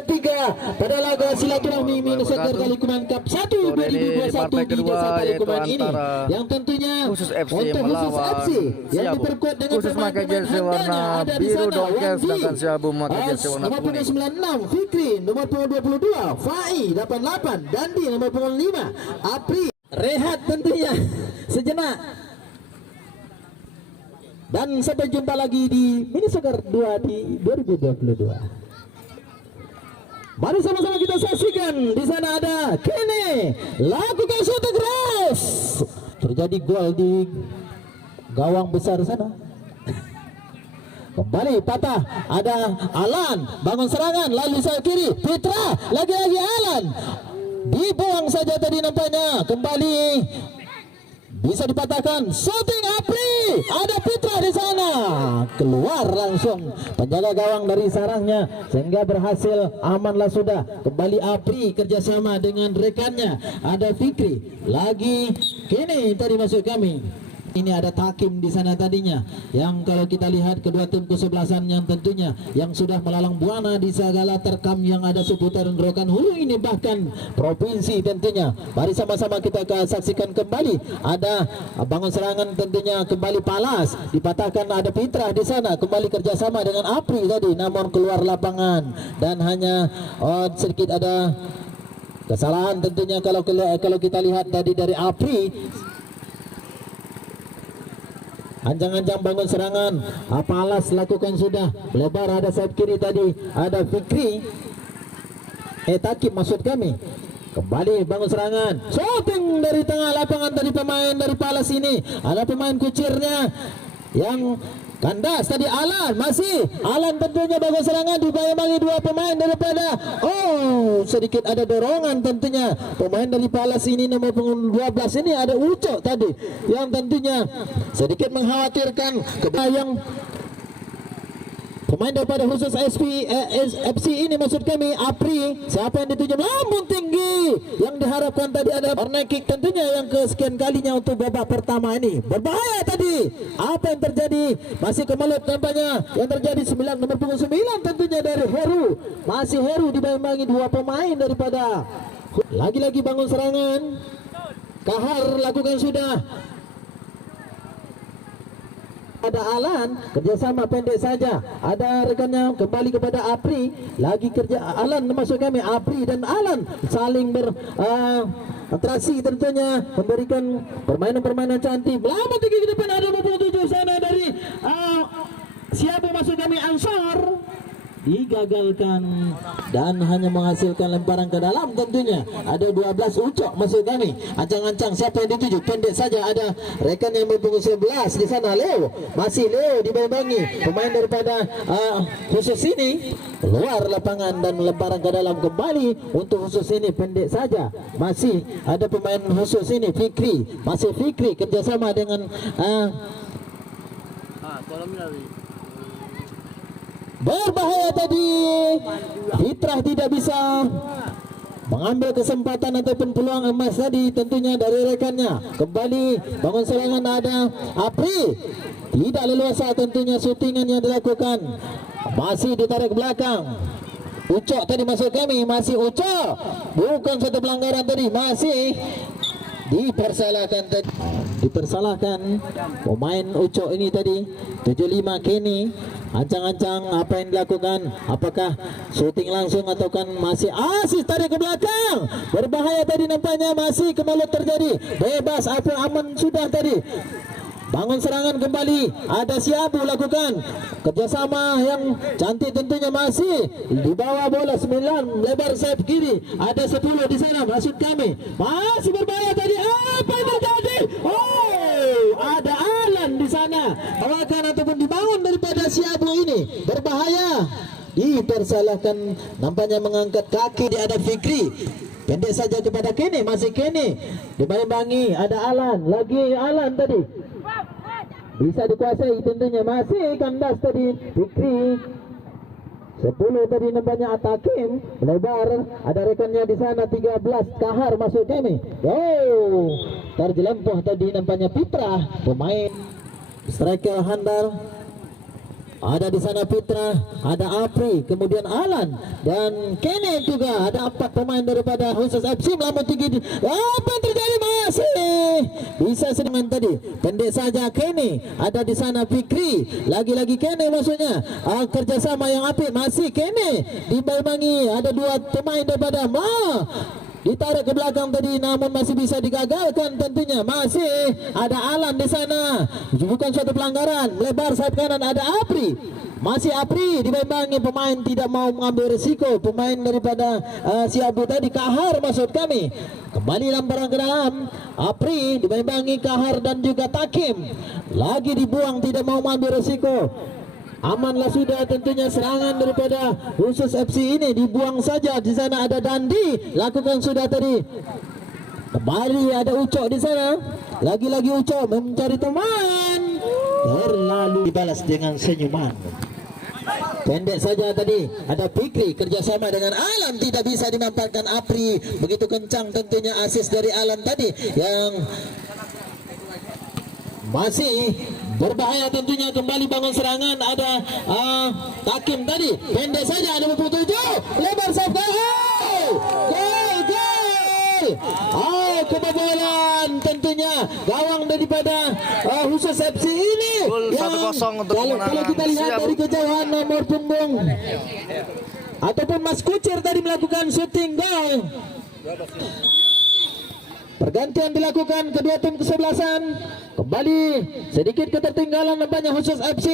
ketiga pada laga silaturahmi Minnesota Likuman Cup 1 2021 di desa Likuman ini yang tentunya Khusus FC untuk khusus melawan FC yang Siabu. diperkuat dengan Khusus pakai jersey warna biru dongkel, sedangkan Siabu memakai jersey warna nomor kuning. 96 Fikri, nomor 22 Fai 88, Dandi nomor 5, Apri. Rehat tentunya sejenak. Dan sampai jumpa lagi di Minnesota 2 di 2022. Mari sama-sama kita saksikan. Di sana ada Kenny lakukan shoot keras. Terjadi gol di gawang besar sana. Kembali patah, ada Alan bangun serangan lalu sayap kiri Fitra, lagi-lagi Alan dibuang saja tadi nampaknya. Kembali bisa dipatahkan, shooting Apri, ada Fitra di sana, keluar langsung penjaga gawang dari sarangnya sehingga berhasil, amanlah sudah. Kembali Apri kerjasama dengan rekannya, ada Fikri, lagi kini tadi masuk kami. Ini ada Takim di sana tadinya, yang kalau kita lihat kedua tim kesebelasan yang tentunya yang sudah melalang buana di segala terkam yang ada seputaran Rokan Hulu ini, bahkan provinsi tentunya. Mari sama-sama kita saksikan kembali. Ada bangun serangan tentunya, kembali Palas dipatahkan, ada Fitra di sana, kembali kerjasama dengan Apri tadi, namun keluar lapangan dan hanya sedikit ada kesalahan tentunya kalau kita lihat tadi dari Apri. Anjang-anjang bangun serangan, Palas lakukan sudah lebar, ada sayap kiri tadi, ada Fikri, Takim maksud kami. Kembali bangun serangan, shooting dari tengah lapangan dari pemain dari Palas ini, ada pemain kucirnya yang kandas tadi, Alan, masih Alan tentunya bangun serangan, dibayang-bayangi dua pemain daripada sedikit ada dorongan tentunya pemain dari Palas ini, nomor 12 ini ada Ucok tadi yang tentunya sedikit mengkhawatirkan yang pemain daripada khusus FC ini maksud kami, Apri. Siapa yang dituju lambung tinggi yang diharapkan tadi, ada corner kick tentunya yang kesekian kalinya untuk babak pertama ini. Berbahaya tadi, apa yang terjadi, masih kemelut nampaknya yang terjadi. Nomor 9 tentunya dari Heru, masih Heru dibayang-bayangi dua pemain daripada, lagi-lagi bangun serangan, Kahar lakukan sudah, ada Alan kerjasama pendek saja, ada rekannya kembali kepada Apri, lagi kerja Alan masuk kami, Apri dan Alan saling berinteraksi tentunya, memberikan permainan-permainan cantik. Lama tinggi ke depan, ada 27 sana dari Siapa masuk kami, Ansar digagalkan dan hanya menghasilkan lemparan ke dalam tentunya. Ada 12 Ucok masuk kami, ancang-ancang siapa yang dituju, pendek saja, ada rekan yang berpunggung 11 di sana, Leo, masih Leo dibayang-bayangi pemain daripada khusus ini, keluar lapangan dan lemparan ke dalam. Kembali untuk khusus ini pendek saja, masih ada pemain khusus ini Fikri, masih Fikri kerjasama dengan berbahaya tadi. Fitrah tidak bisa mengambil kesempatan ataupun peluang emas tadi tentunya dari rekannya. Kembali bangun serangan, ada Apri, tidak leluasa tentunya syutingan yang dilakukan, masih ditarik ke belakang. Ucok tadi masuk kami, masih Ucok, bukan satu pelanggaran tadi, masih dipersalahkan tadi, dipersalahkan pemain Ucok ini tadi, 75 Kenny. Ancang-ancang apa yang dilakukan, apakah syuting langsung atau kan masih asis tarik ke belakang, berbahaya tadi nampaknya, masih kemelut terjadi, bebas apa aman sudah tadi. Bangun serangan kembali, ada Siabu lakukan kerjasama yang cantik tentunya, masih di bawah bola 9 lebar sayap kiri, ada 10 di sana maksud kami, masih berbahaya tadi. Apa yang terjadi? Ada Alan di sana, awakan ataupun dibangun daripada Siabu ini, berbahaya, dipersalahkan nampaknya, mengangkat kaki. Ada Fikri, pendek saja kepada Kenny, masih Kenny dibayang-bayangi, ada Alan, lagi Alan tadi bisa dikuasai tentunya, masih kandas tadi Fikri, 10 tadi nampaknya Atakim lebar, ada rekannya di sana 13 Kahar masuk kami. Terjelempoh tadi nampaknya Fitra, pemain striker handal ada di sana Fitra, ada Apri, kemudian Alan dan Kene juga. Ada 4 pemain daripada khusus FC melamun tinggi. Apa yang terjadi masih bisa sedang tadi pendek saja Kene. Ada di sana Fikri, lagi-lagi Kene maksudnya. Kerjasama yang apik masih Kene diimbangi. Ada 2 pemain daripada ditarik ke belakang tadi namun masih bisa digagalkan tentunya. Masih ada Alan di sana, bukan suatu pelanggaran. Melebar sayap kanan ada Apri, masih Apri dibimbangi pemain tidak mau mengambil risiko. Pemain daripada si Abu tadi Kahar maksud kami kembali lambaran ke dalam. Apri dibimbangi Kahar dan juga Takim, lagi dibuang tidak mau mengambil risiko. Amanlah sudah tentunya serangan daripada khusus FC ini dibuang saja. Di sana ada Dandi, lakukan sudah tadi. Kembali ada Ucok di sana, lagi-lagi Ucok mencari teman, terlalu dibalas dengan senyuman. Pendek saja tadi ada Fikri kerjasama dengan Alan, tidak bisa dimanfaatkan Apri. Begitu kencang tentunya asis dari Alan tadi yang masih berbahaya tentunya. Kembali bangun serangan ada Takim tadi, pendek saja ada 27, lebar sayap gol, kebobolan tentunya gawang daripada khusus FC ini yang 1-0 untuk kalau kita lihat dari kejauhan nomor punggung ataupun Mas Kucir tadi melakukan shooting gol. Pergantian dilakukan kedua tim kesebelasan. Kembali sedikit ketertinggalan nampaknya khusus FC.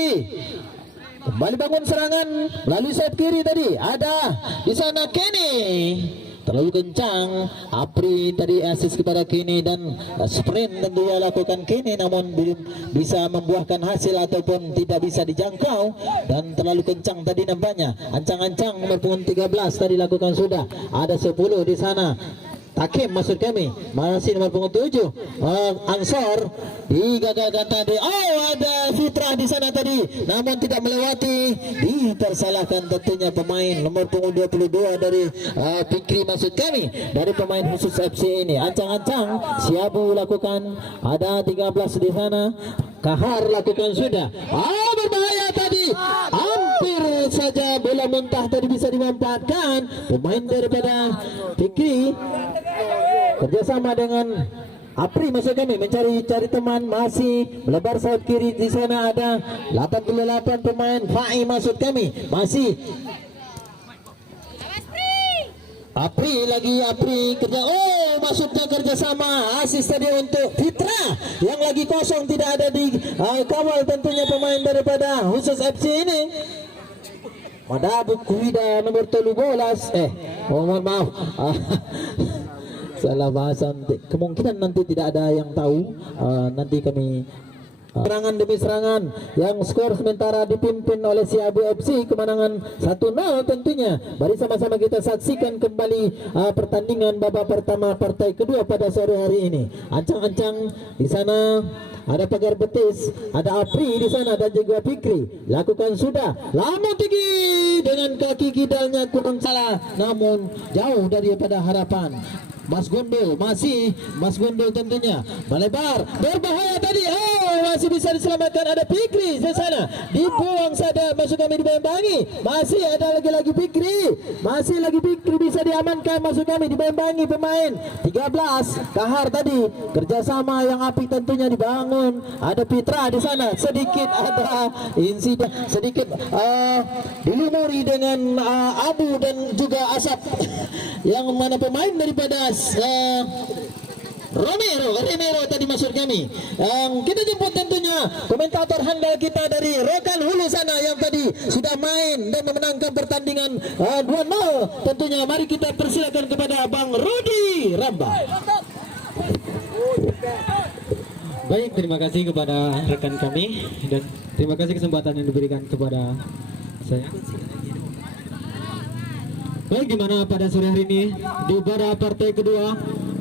Kembali bangun serangan melalui sayap kiri tadi. Ada di sana Kenny. Terlalu kencang. Apri tadi asis kepada Kenny dan sprint tentunya lakukan Kenny namun belum bisa membuahkan hasil ataupun tidak bisa dijangkau dan terlalu kencang tadi nampaknya. Ancang-ancang nomor punggung 13 tadi lakukan sudah. Ada 10 di sana. Takim maksud kami, masih nomor punggung 7 Ansor digagalkan tadi. Ada Fitra di sana tadi namun tidak melewati, dipersalahkan tentunya pemain nomor punggung 22 dari Fikri maksud kami dari pemain khusus FC ini. Ancang-ancang Siabu lakukan, ada 13 di sana. Kahar lakukan sudah. Berbahaya tadi, hampir saja bola muntah tadi bisa dimanfaatkan pemain daripada Fikri kerjasama dengan Apri maksud kami mencari teman, masih melebar sayap kiri. Di sana ada 88 pemain Fai maksud kami, masih Apri kerja. Maksudnya kerjasama asis tadi untuk Fitra yang lagi kosong, tidak ada di kawal tentunya pemain daripada khusus FC ini. Madabuk Kuida nomor 13 mohon maaf salah bahasa. Kemungkinan nanti tidak ada yang tahu, nanti kami serangan demi serangan yang skor sementara dipimpin oleh Siabu FC kemenangan 1-0 tentunya. Mari sama-sama kita saksikan kembali pertandingan babak pertama partai kedua pada sore hari ini. Ancang-ancang di sana ada Pagar Betis, ada Apri di sana dan juga Fikri. Lakukan sudah, lamun tinggi dengan kaki kidalnya kurang salah namun jauh daripada harapan. Mas Gondol, masih Mas Gondol tentunya melebar, berbahaya tadi. Masih bisa diselamatkan, ada Fikri di sana, dibuang saja masuk kami dibembangi. Masih ada lagi Fikri, masih lagi Fikri bisa diamankan masuk kami dibembangi pemain 13 Kahar tadi. Kerjasama yang apik tentunya dibangun. Ada Fitra di sana, sedikit ada insiden, sedikit dilumuri dengan abu dan juga asap yang mana pemain daripada Romero tadi maksud kami. Kita jemput tentunya komentator handal kita dari Rokan Hulu sana yang tadi sudah main dan memenangkan pertandingan 2-0 tentunya. Mari kita persilakan kepada Bang Rudi Ramba. Baik, terima kasih kepada rekan kami dan terima kasih kesempatan yang diberikan kepada saya. Baik, gimana pada sore hari ini di babak partai kedua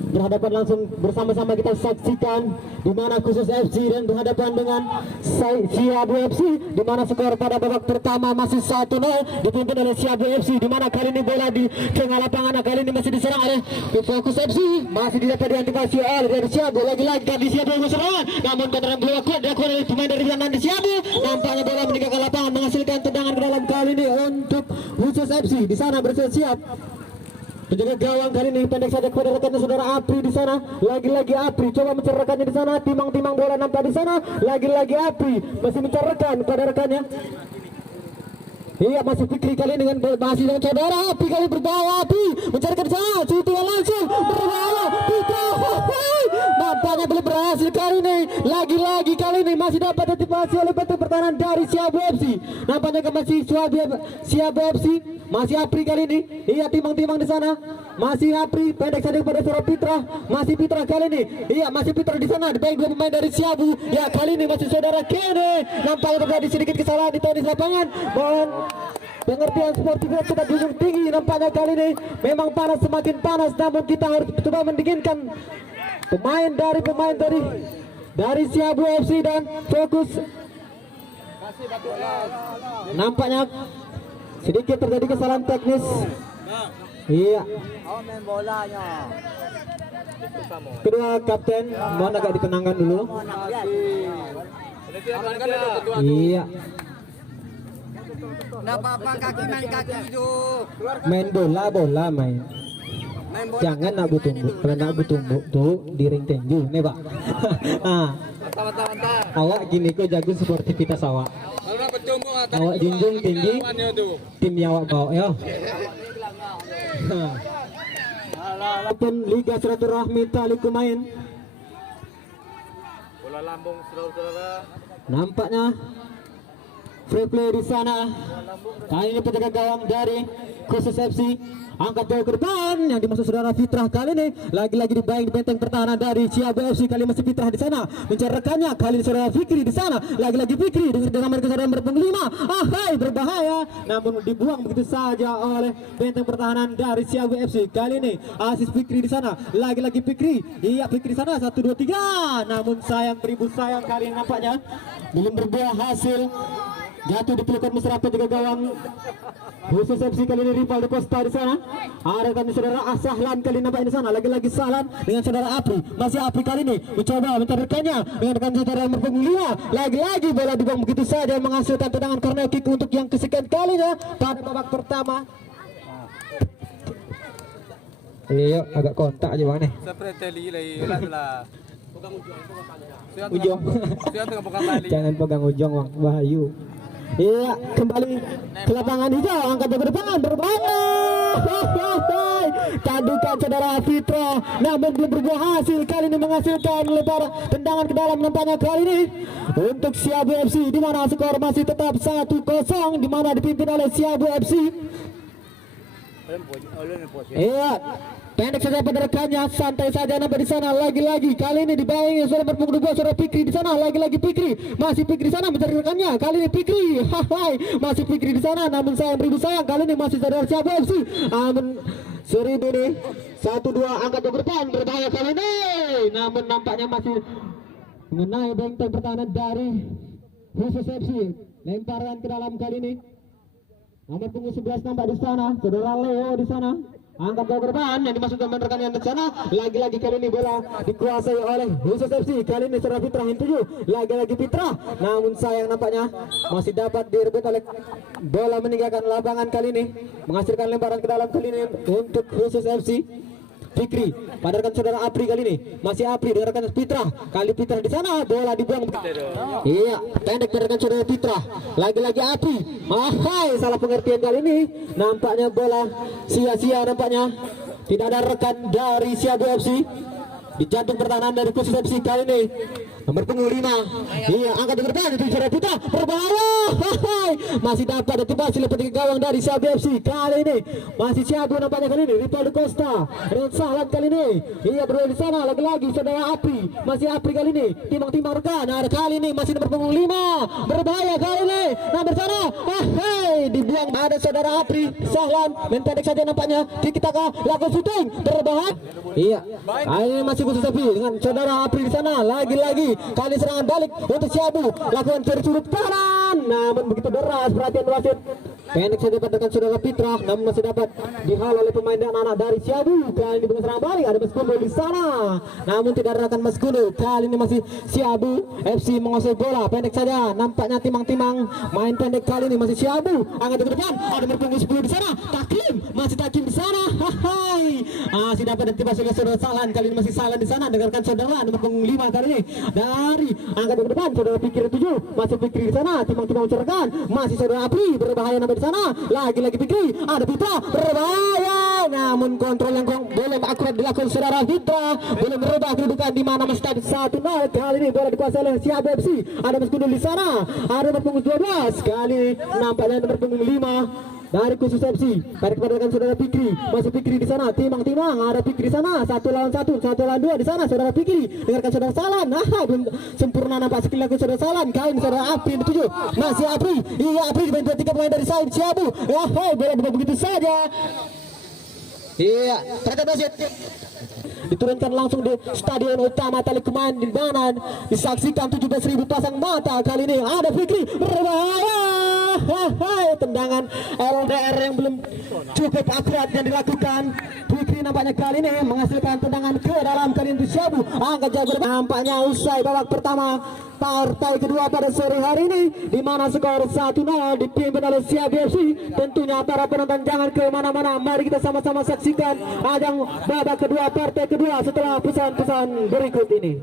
berhadapan langsung bersama-sama kita saksikan di mana Khusus FC dan berhadapan dengan Siabu FC, di mana skor pada babak pertama masih 1-0 dipimpin oleh Siabu FC, di mana kali ini bola di tengah lapangan, kali ini masih diserang oleh Fokus FC, masih didapat diantisipasi oleh dari Siabu, lagi-lagi tadi Siabu serangan, namun kontra bola kuat dilakukan oleh pemain dari Vietnam di Siabu, nampaknya bola meninggalkan lapangan menghasilkan tendangan ke dalam kali ini untuk Khusus FC. Di sana bersiap penjaga gawang kali ini pendek saja kepada rekannya saudara Apri di sana. Lagi-lagi Apri coba mencari rekannya di sana. Timang-timang bola nampak di sana. Lagi-lagi Apri masih mencari rekan kepada rekannya. Iya, masih Fikri kali ini dengan masih dengan saudara Apri kali berbahaya. Apri mencarikan di sana. Cutuan langsung berbahaya. Pita. Nampaknya belum berhasil kali ini. Lagi-lagi kali ini masih dapat antisipasi oleh bentuk pertahanan dari Siabu FC. Nampaknya masih Siabu FC. Masih Apri kali ini. Iya, timang-timang di sana. Masih Apri pendek saja kepada Surah Pitra. Masih Pitra kali ini. Iya, masih Pitra di sana. Di baik dua pemain dari Siabu. Ya, kali ini masih saudara Kene. Nampaknya terjadi sedikit kesalahan di tenis lapangan. Mohon pengertian sportifnya sudah dijunjung tinggi. Nampaknya kali ini memang panas, semakin panas, namun kita harus coba mendinginkan pemain dari Siabu FC dan Fokus. Nampaknya sedikit terjadi kesalahan teknis. Iya. Kedua kapten mohon agak ditenangkan dulu. Iya. Main bola main. Jangan nak butumbuk. Kalau nak butumbuk tuh di ring tinju nih pak. Awak gini kok jago sportivitas awak. Awak junjung tinggi tim yang awak bawa ya. Pun Liga Silaturahmi Tali Kumain. Bola lambung saudara-saudara. Nampaknya free play di sana. Kali ini penjaga gawang dari Khusus FC angkat jauh ke depan yang dimaksud saudara Fitrah kali ini lagi-lagi dibayang di benteng pertahanan dari Siabu FC. Kali masih Fitrah di sana mencari rekannya, kali ini saudara Fikri di sana, lagi-lagi Fikri dengan mereka saudara berpenggung 5. Hai berbahaya, namun dibuang begitu saja oleh benteng pertahanan dari Siabu FC. Kali ini asis Fikri di sana, lagi-lagi Fikri. Iya, Fikri di sana 1 2 3. Namun sayang, beribu sayang kali ini nampaknya belum berbuah hasil. Jatuh di pelukan mesra penjaga gawang Khusus FC kali ini Rivaldo Costa di sana. Ada kan saudara Sahlan kali nampak di sana. Lagi-lagi Sahlan dengan saudara Apri. Masih Apri kali ini mencoba mencarikannya dengan rekan saudara nomor 5. Lagi-lagi bola dibuang begitu saja menghasilkan tendangan corner kick untuk yang kesekian kalinya pada babak pertama. Iya, agak kontak aja bang nih. Ujung. Jangan pegang ujung bang, Bahayu. Iya, kembali ke lapangan hijau, angkat ke depan, berbahaya. Tandukan saudara Fitra, namun belum berbuah hasil. Kali ini menghasilkan lebar tendangan ke dalam nampaknya kali ini untuk Siabu FC, di mana skor masih tetap 1-0, di mana dipimpin oleh Siabu FC. Iya, pendek saja pada rekannya, santai saja nampak di sana. Lagi-lagi kali ini dibayangi sudah berpukul 2 saudara Fikri di sana. Lagi-lagi Fikri, masih Fikri di sana mencari rekannya. Kali ini Fikri, masih Fikri di sana. Namun sayang beribu sayang kali ini masih saudara Siabu FC. Namun seribu ini 1-2 angkat ke depan berbahaya kali ini. Namun nampaknya masih mengenai benteng pertahanan dari Khusus FC. Lemparan ke dalam kali ini. Nomor punggung 11 nampak di sana, saudara Leo di sana. Angkat ke depan yang dimaksud dengan rekan yang di sana. Lagi-lagi kali ini bola dikuasai oleh Khusus FC. Kali ini saudara Fitrah yang 7. Lagi-lagi Fitrah. Namun sayang nampaknya masih dapat direbut oleh bola meninggalkan lapangan kali ini. Menghasilkan lemparan ke dalam kali ini untuk Khusus FC. Fikri pada rekan saudara Apri kali ini masih Apri dengan rekan Fitrah. Kali Fitrah di sana bola dibuang. Iya, pendek dari rekan saudara Fitrah. Lagi-lagi Apri. Salah pengertian kali ini. Nampaknya bola sia-sia nampaknya. Tidak ada rekan dari Siabu FC. Di jantung pertahanan dari Khusus FC kali ini nomor punggung 5. Iya, angkat ke depan itu Jara Putra berbahaya. Hai, masih dapat ditebas lepas ke gawang dari Siabu FC. Kali ini masih Siabu nampaknya kali ini Rivaldo Costa dengan Sahlan kali ini. Iya, berada di sana lagi-lagi saudara Apri. Masih Apri kali ini timbang-timbang rekan. Nah, kali ini masih nomor punggung 5 berbahaya kali ini. Nomor sana. Hai, dibuang ada saudara Apri. Sahlan main pendek saja nampaknya. Tikitaka lakukan shooting berbahaya. Iya, kali ini masih khusus Apri dengan saudara Apri di sana. Lagi-lagi kali serangan balik untuk Siabu lakukan dari sudut kanan, namun begitu deras perhatian wasit. Pendek saja dengan saudara Pitra, namun masih dapat dihalau oleh pemain dan anak dari Siabu. Kali ini bukan serangan balik, ada Mas Gundul di sana, namun tidak ada Mas Gundul. Kali ini masih Siabu FC menguasai bola. Pendek saja, nampaknya timang-timang main pendek kali ini masih Siabu. Angkat ke depan, ada berpunggung 10 di sana. Takim, masih Takim di sana. Hai, masih dapat tiba oleh saudara Sahlan. Kali ini masih Sahlan di sana. Dengarkan saudara, nomor punggung 5 kali ini dari angkat ke depan saudara Pikir 7, masih Pikir di sana. Timang-timang mencerahkan, masih saudara Apri berbahaya nampak di sana. Lagi-lagi Pikir, ada Putra berbahaya, namun kontrol yang belum akurat dilakukan saudara Fitra. Belum merubah kedudukan di mana masih tadi 1-0. Kali ini bola dikuasai oleh Siabu FC. Ada Mas Gundul di sana, ada nomor punggung 12. Kali ini nampaknya nomor punggung 5 dari khusus FC. Tarik kepada rekan saudara Fikri, masih Fikri di sana. Timang-timang ada Fikri di sana. 1 lawan 1, 1 lawan 2 di sana saudara Fikri. Dengarkan saudara Salan. Belum sempurna nampak skill laku saudara Salan. Kali ini saudara Apri di 7. Masih Apri. Iya, Apri dibantu 3 pemain dari side Siabu. Bola begitu saja. Iya, terkait wasit. Diturunkan langsung di stadion utama Talikuman di mana disaksikan 17.000 pasang mata. Kali ini ada Fikri berbahaya. Tendangan LDR yang belum cukup akurat yang dilakukan. Fikri nampaknya kali ini menghasilkan tendangan ke dalam kali ini Siabu. Angkat jauh nampaknya usai babak pertama partai kedua pada sore hari ini, di mana skor 1-0 dipimpin oleh Siabu FC. Tentunya para penonton jangan ke mana-mana. Mari kita sama-sama saksikan ajang babak kedua partai kedua setelah pesan-pesan berikut ini.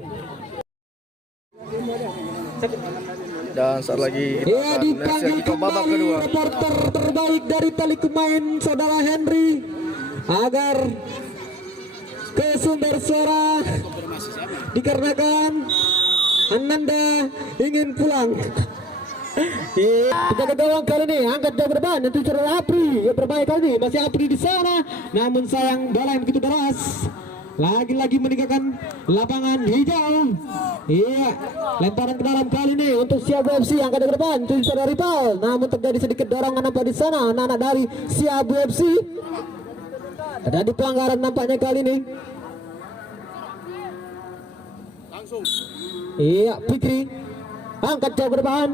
Dan saat lagi kita akan menyaksikan kick off babak kedua. Reporter terbaik dari Talikumain saudara Henry agar ke sumber suara dikarenakan Ananda ingin pulang. Kita ke gawang kali ini, angkat jauh ke depan nanti saudara Apri yang berbaik kali ini, masih Apri di sana, namun sayang bola yang begitu deras. Lagi-lagi meninggalkan lapangan hijau. Iya, lemparan ke dalam kali ini untuk Siabu FC. Angkat ke depan untuk saudara Rival, namun terjadi sedikit dorongan nampak di sana anak-anak dari Siabu FC. Ada di pelanggaran nampaknya kali ini. Iya, Fikri angkat jauh ke depan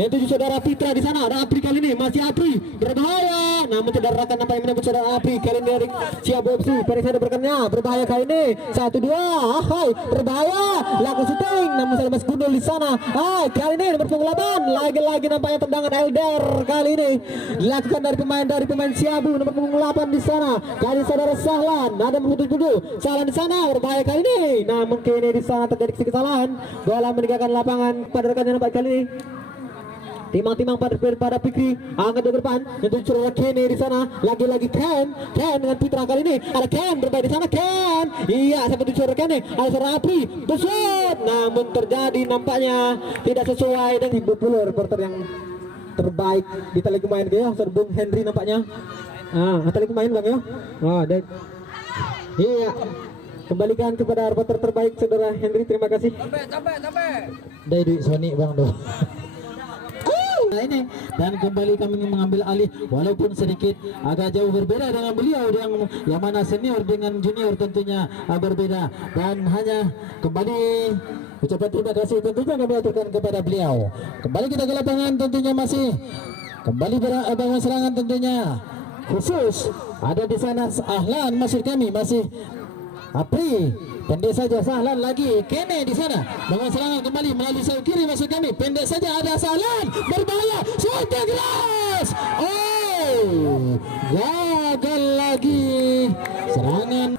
yang tuju saudara Fitra di sana. Ada Apri kali ini, masih Apri berbahaya, namun tidak rakan nampak yang menyebut saudara Apri. Kali ini dari Siabu FC pada saat berkennya berbahaya kali ini. 1-2, berbahaya, laku shooting, namun salah Mas Gundul di sana. Kali ini nomor punggung 8, lagi-lagi nampaknya tendangan Elder kali ini dilakukan dari pemain Siabu nomor punggung 8 di sana. Kali saudara Sahlan, ada menuju Sahlan di sana berbahaya kali ini, namun kini di sana terjadi kesalahan. Bola meninggalkan lapangan pada rekan yang nampak kali ini. Timang-timang pada Fikri, angkat ke depan untuk saudara Kenny di sana. Lagi-lagi Ken dengan Pitra kali ini. Ada Ken bermain di sana, Ken. Iya, sampai saudara Kenny. Ada saudara Apri, tusuk. Namun terjadi nampaknya tidak sesuai dan Ibu Pulau reporter yang terbaik di Talikumain ya, saudara Bung Henry nampaknya. Talikumain Bang ya. Dan iya. Kembalikan kepada reporter terbaik saudara Henry, terima kasih. Sampai. Dari duit Sony Bang doh. Nah ini, dan kembali kami mengambil alih walaupun sedikit agak jauh berbeda dengan beliau yang mana senior dengan junior tentunya berbeda, dan hanya kembali ucapan terima kasih tentunya kami aturkan kepada beliau. Kembali kita ke lapangan tentunya masih kembali bangun serangan tentunya khusus ada di sana Ahlan maksud kami masih Apri. Pendek saja Sahlan lagi Kene di sana. Bangun serangan kembali melalui sayap kiri maksud kami. Pendek saja ada Sahlan. Berbahaya. Shooting keras. Gagal lagi serangan.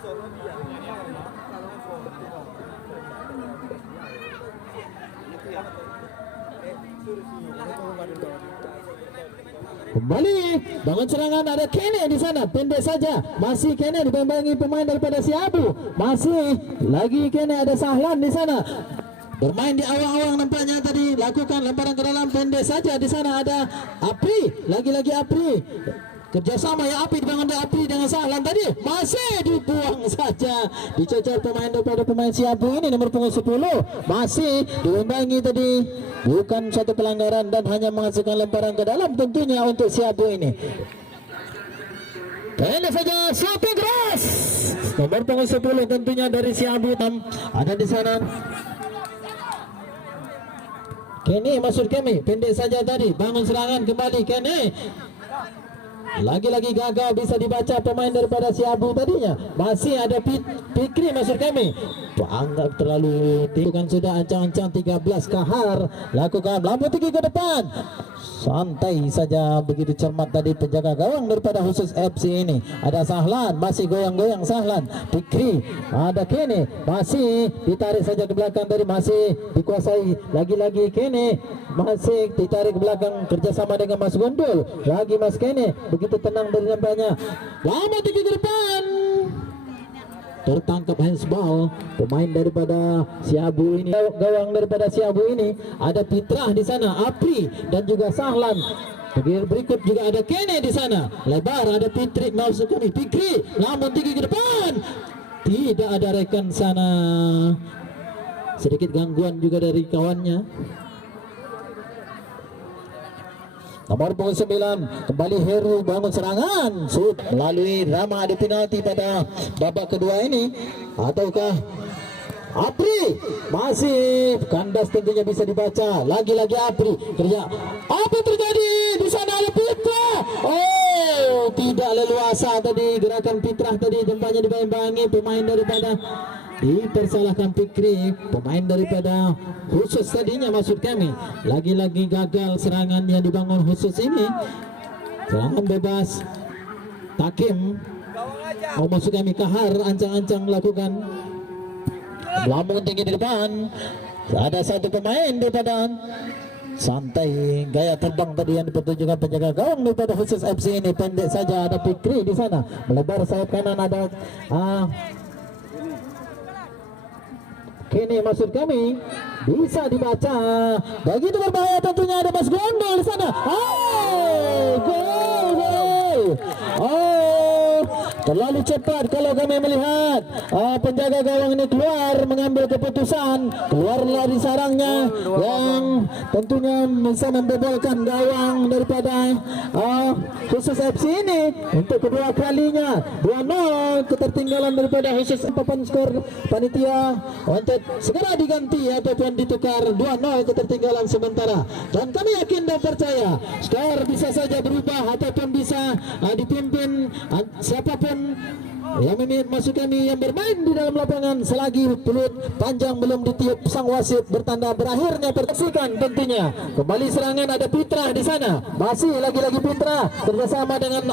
Kembali bangun serangan ada Kene di sana, pendek saja masih Kene dibambangi pemain daripada Siabu, masih lagi Kene ada Sahlan di sana. bermain di awang-awang nampaknya tadi, lakukan lemparan ke dalam, pendek saja. Di sana ada Apri, lagi-lagi Apri, kerjasama ya Apri, dibangun dari Apri dengan Sahlan tadi, masih dibuang saja, dicocol pemain daripada pemain Siabu ini, nomor punggung 10, masih diimbangi tadi, bukan suatu pelanggaran dan hanya menghasilkan lemparan ke dalam tentunya untuk Siabu ini. Pendek saja, shooting keras, nomor punggung 10 tentunya dari Siabu, ada di sana. Kenny masuk kami, pendek saja tadi, bangun serangan kembali Kenny. Lagi-lagi gagal, bisa dibaca pemain daripada Siabu tadinya. Masih ada Fikri masuk kami. Anggap terlalu bukan sudah ancang-ancang 13 kahar. Lakukan lampu tinggi ke depan. Santai saja, begitu cermat tadi penjaga gawang daripada khusus FC ini. Ada Sahlan, masih goyang-goyang Sahlan. Fikri, ada Kenny, masih ditarik saja ke belakang tadi, masih dikuasai lagi-lagi Kenny, masih ditarik ke belakang kerjasama dengan Mas Gundul. Lagi Mas Kenny, begitu tenang dari nampaknya. Lama tinggi ke depan. Tertangkap handsball pemain daripada Siabu ini, gawang daripada Siabu ini. Ada Fitrah di sana, Apri dan juga Sahlan. Berikut juga ada Kenny di sana, lebar, ada Fitri maksud kami Fikri, namun tinggi ke depan, tidak ada rekan sana. Sedikit gangguan juga dari kawannya. Nomor punggung 9 kembali Heru bangun serangan, shoot melalui drama, adu penalti pada babak kedua ini, ataukah Apri masih kandas tentunya bisa dibaca. Lagi-lagi Apri kerja, apa terjadi di sana? Ada Fitra, oh tidak leluasa tadi gerakan Fitrah tadi, tempatnya dibayang-bayangi pemain daripada, dipersalahkan Fikri, pemain daripada khusus tadinya maksud kami. Lagi-lagi gagal serangan yang dibangun khusus ini. Serangan bebas Takim mau masuk kami, kahar ancang-ancang lakukan melambung tinggi di depan. Ada satu pemain daripada santai, gaya terbang tadi yang dipertunjukkan penjaga gawang daripada khusus FC ini. Pendek saja, ada Fikri di sana, melebar sayap kanan, ada Kini maksud kami bisa dibaca, begitu berbahaya tentunya. Ada Mas Gondol di sana. Gol. Terlalu cepat kalau kami melihat penjaga gawang ini keluar mengambil keputusan, keluar dari sarangnya yang tentunya bisa membebolkan gawang daripada khusus FC ini untuk kedua kalinya. 2-0 ketertinggalan daripada khusus. Papan skor panitia untuk segera diganti ataupun ditukar. 2-0 ketertinggalan sementara, dan kami yakin dan percaya skor bisa saja berubah ataupun bisa dipimpin siapapun yang masuk kami yang bermain di dalam lapangan selagi peluit panjang belum ditiup sang wasit bertanda berakhirnya pertandingan. Tentunya kembali serangan, ada Fitrah di sana, masih lagi-lagi Fitrah kerjasama dengan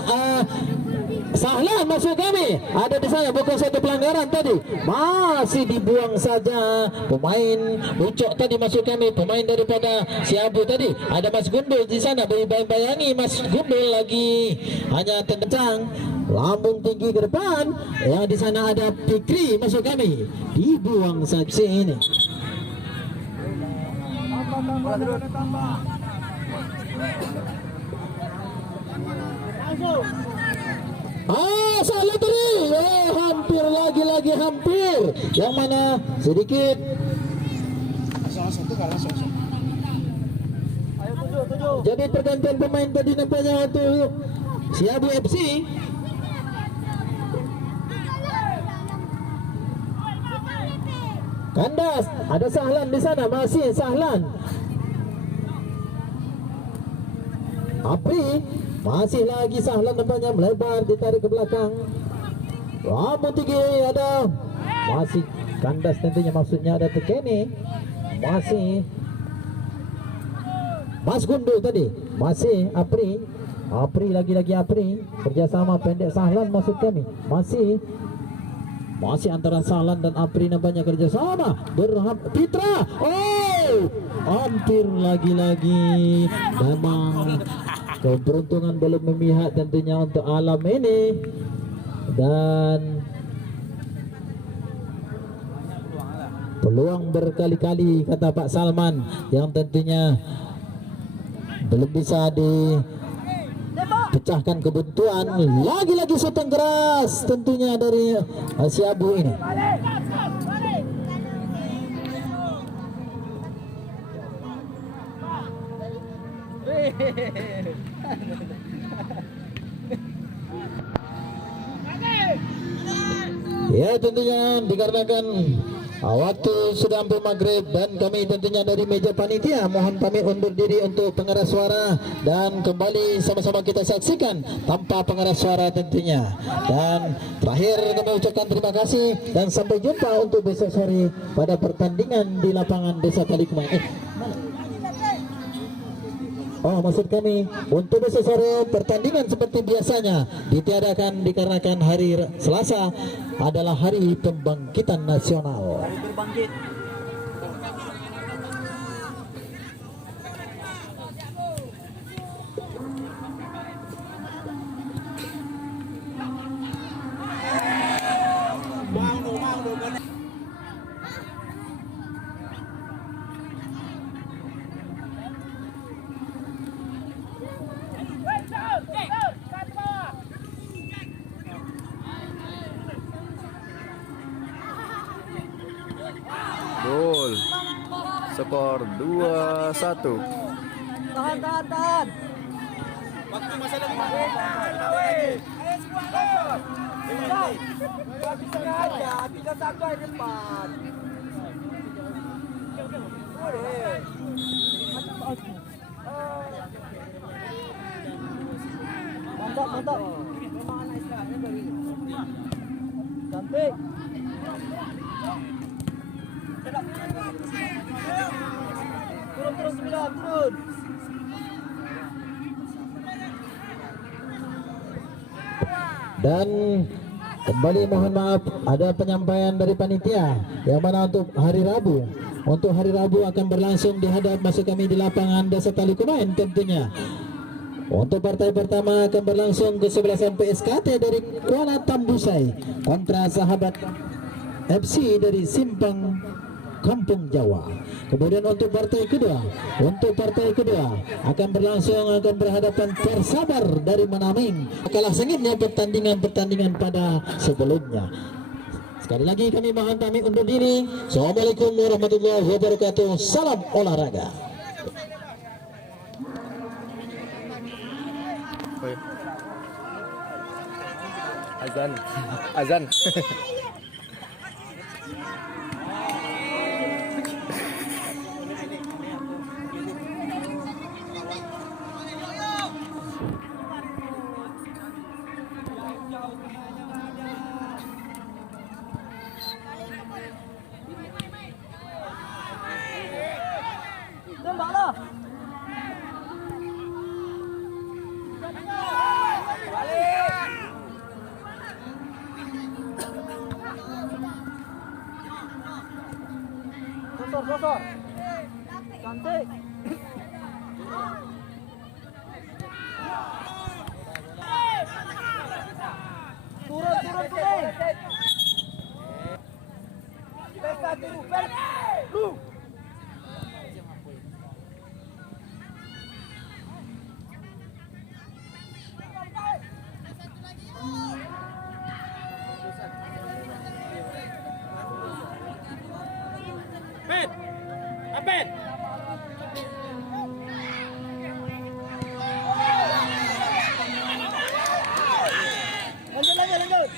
Sahlan masuk kami, ada di sana, bukan satu pelanggaran tadi, masih dibuang saja pemain Ucok tadi masuk kami, pemain daripada Siabu tadi. Ada Mas Gundul di sana, bayangi Mas Gundul lagi hanya tendang lambung tinggi ke depan. Ya di sana ada Fikri masuk kami, dibuang saja ini. Salah tadi, hampir lagi hampir, yang mana sedikit. Jadi pergantian pemain tadi nampaknya untuk Siabu FC. Kandas, ada Sahlan di sana, masih Sahlan. Apri, masih lagi Sahlan nampaknya melebar, ditarik ke belakang. Lambung tinggi, ada masih kandas tentunya, maksudnya ada Tekeni, masih Mas Gundul tadi, masih Apri, lagi-lagi Apri kerjasama pendek Sahlan maksud kami, masih antara Sahlan dan Apri nampaknya kerjasama. Fitrah, hampir lagi-lagi, memang keberuntungan belum memihak tentunya untuk alam ini. Dan peluang berkali-kali kata Pak Salman yang tentunya belum bisa dipecahkan kebuntuan. Lagi-lagi shooting keras tentunya dari Siabu ini. Ya tentunya dikarenakan waktu sudah hampir maghrib dan kami tentunya dari meja panitia mohon pamit undur diri untuk pengeras suara dan kembali sama-sama kita saksikan tanpa pengeras suara tentunya. Dan terakhir kami ucapkan terima kasih dan sampai jumpa untuk besok sore pada pertandingan di lapangan Desa Talikumain. Oh, maksud kami untuk besok sore pertandingan seperti biasanya ditiadakan dikarenakan hari Selasa adalah hari pembangkitan nasional. Hari berbangkit. Gol. Skor 2-1. Tahan. Waktu masih ada 5 menit. Ayo semua. Bisa aja, 3-1 aja depan. Boleh. Mantap. Memang anak istilahnya dari. Cantik. Turun 9, turun. Dan kembali mohon maaf ada penyampaian dari panitia yang mana untuk hari Rabu. Untuk hari Rabu akan berlangsung di hadap masuk kami di lapangan Desa Talikumain tentunya. Untuk partai pertama akan berlangsung kesebelasan PSKT dari Kuala Tambusai kontra Sahabat FC dari Simpang Kampung Jawa. Kemudian untuk partai kedua akan berhadapan Persabar dari Manaming. Kalah sengitnya pertandingan pada sebelumnya. Sekali lagi kami mohon pamit undur diri. Assalamualaikum warahmatullahi wabarakatuh. Salam olahraga. Azan. Tembaklah. Sosor. Cantik. Turun. Pesta dulu. Apet. Lanjut.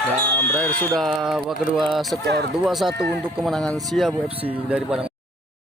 Dan berakhir sudah babak kedua, skor 2-1 untuk kemenangan Siabu FC dari Padang.